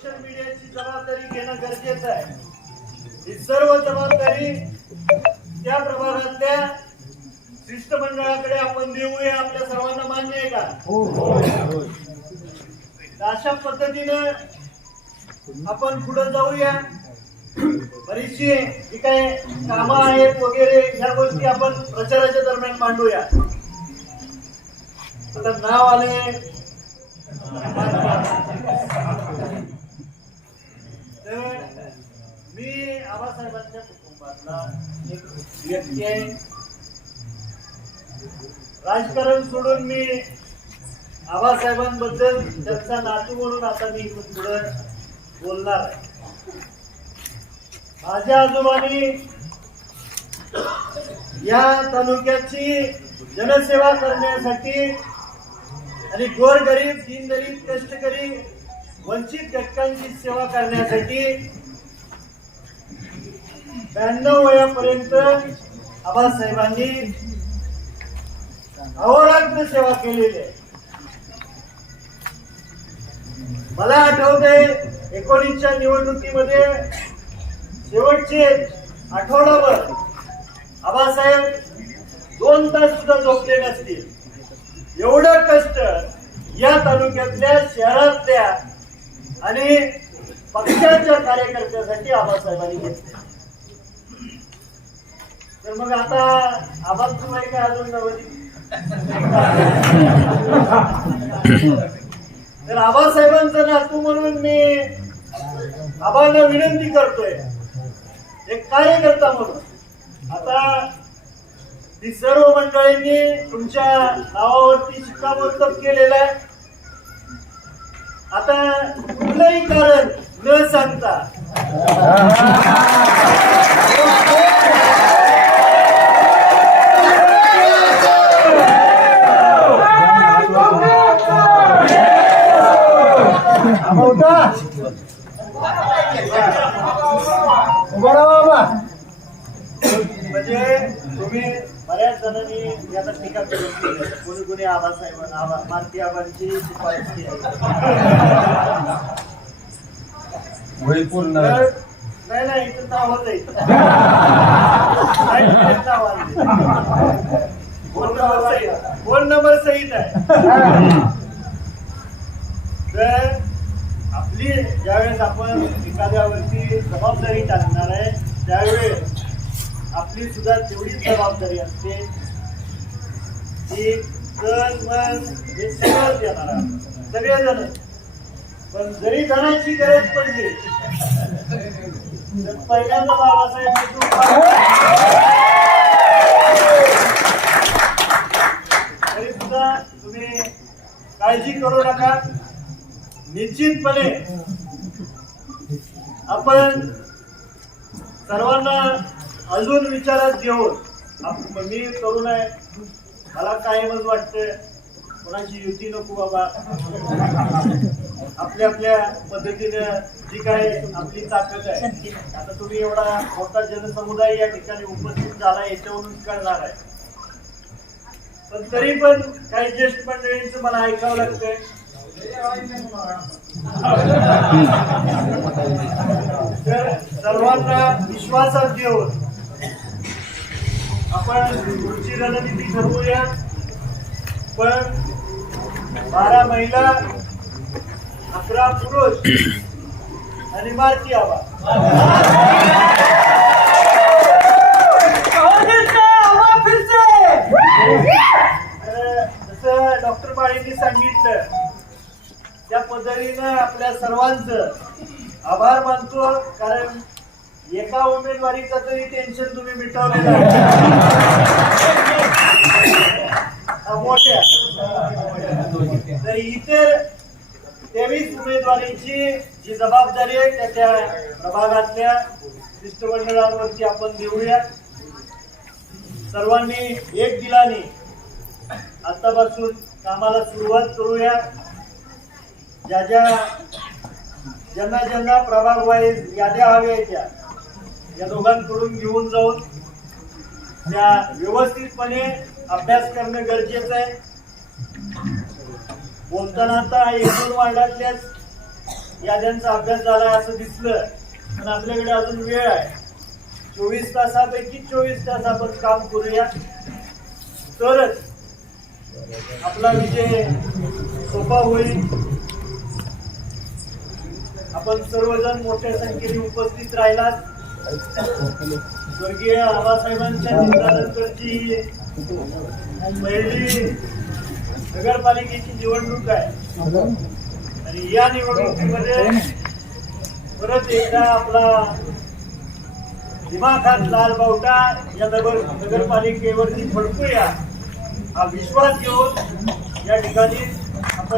Social मीडियाची जबाबदारी घेणं गरजेचं आहे. ही सर्व जबाबदारी त्या प्रभागातल्या शिष्टमंडळाकडे आपण देऊया. आपल्या सर्वांना मान्य आहे का? तर अशा पद्धतीनं आपण पुढे जाऊया. बरीचशी जी काय कामं आहेत वगैरे ह्या गोष्टी आपण प्रचाराच्या दरम्यान मांडूया. आता नाव आले तर मी आबासाहेबांच्या कुटुंबातला एक व्यक्ती आहे. राजकारण सोडून मी आबासाहेबांबद्दल त्यांचा नातू म्हणून आता मी इथून पुढे बोलणार आहे. माझ्या आजोबांनी या तालुक्याची जनसेवा करण्यासाठी आणि गोरगरीब दिनगरीब कष्टकरी वंचित घटकांची सेवा करण्यासाठी ब्याण्णव वयापर्यंत आबासाहेबांनी अहोरात्र सेवा केलेली आहे. मला आठवते एकोणीसच्या निवडणुकीमध्ये शेवटचे आठवडाभर आबासाहेब दोन तास सुद्धा झोपले नसतील. एवढं कष्ट या तालुक्यातल्या शहरातल्या आणि पक्षाच्या कार्यकर्त्यासाठी आबासाहेबांनी घेतले. तर मग आता आबाज तुम्हाला काय अजून नवरी? तर आबासाहेबांचा नातू म्हणून मी आबांना विनंती करतोय. एक कार्यकर्ता म्हणून. आता ही सर्व मंडळींनी तुमच्या नावावरती शिक्कामोर्तब केलेलं आहे. कुठलंही कारण न सांगता. म्हणजे तुम्ही बऱ्याच जणांनी याचा टीका केली कोणी कोणी आबासाहेब आबा मानती आबांची शिफारस केली. पूर्ण तर नाही नाही इथं नाव होत फोन नंबर फोन नंबर सहित आहे तर आपली ज्यावेळेस आपण एखाद्यावरती जबाबदारी टाकणार आहे त्यावेळेस आपली सुद्धा तेवढीच जबाबदारी असते. की तन मन हे सगळंच येणार आहे. सगळेजण. पण जरी धनाची गरज पडली तर पहिल्यांदा बाबासाहेब तरी सुद्धा तुम्ही काळजी करू नका. निश्चितपणे आपण सर्वांना अजून विचारात घेऊन मी तरुण आहे. मला कायमच वाटतंय. कोणाची युती नको बाबा. आपल्या आपल्या पद्धतीने जी काय आपली ताकद आहे. आता तुम्ही एवढा मोठा जनसमुदाय या ठिकाणी उपस्थित झाला याच्यावरून कळणार आहे. पण तरी पण काही ज्येष्ठ मंडळींच मला ऐकावं लागतंय. तर सर्वांना विश्वासात घेऊन आपण पुढची रणनीती ठरवूया. पण बारा महिला अकरा पुरुष आणि मारती आवा तर जसं डॉक्टर माळींनी सांगितलं त्या पद्धतीनं आपल्या सर्वांचं आभार मानतो कारण एका उमेदवारीचं तरी टेन्शन तुम्ही मिटवलेलं मोठ्या तर इतर तेवीस उमेदवारीची जी जबाबदारी आहे त्या त्या प्रभागातल्या शिष्टमंडळांवरती आपण देऊया. सर्वांनी एक दिलाने आतापासून कामाला सुरुवात करूया. ज्या ज्या ज्यांना ज्यांना प्रभाग वाईज याद्या हव्या आहेत त्या या दोघांकडून घेऊन जाऊन त्या व्यवस्थितपणे अभ्यास करणं गरजेचं आहे. बोलताना आता एकूण वार्डातल्याच याद्यांचा अभ्यास झाला असं दिसलं पण आपल्याकडे अजून वेळ आहे. चोवीस तासापैकी चोवीस तास आपण काम करूया. तरच आपला विजय सोपा होईल. आपण सर्वजण मोठ्या संख्येने उपस्थित राहिलात. स्वर्गीय आबासाहेबांच्या निधनानंतरची पहिली नगरपालिकेची निवडणूक आहे. आणि या निवडणुकीमध्ये परत एकदा आपला दिमाखात लाल बावटा या नगर नगरपालिकेवरती फडकूया. हा विश्वास घेऊन या ठिकाणी आपण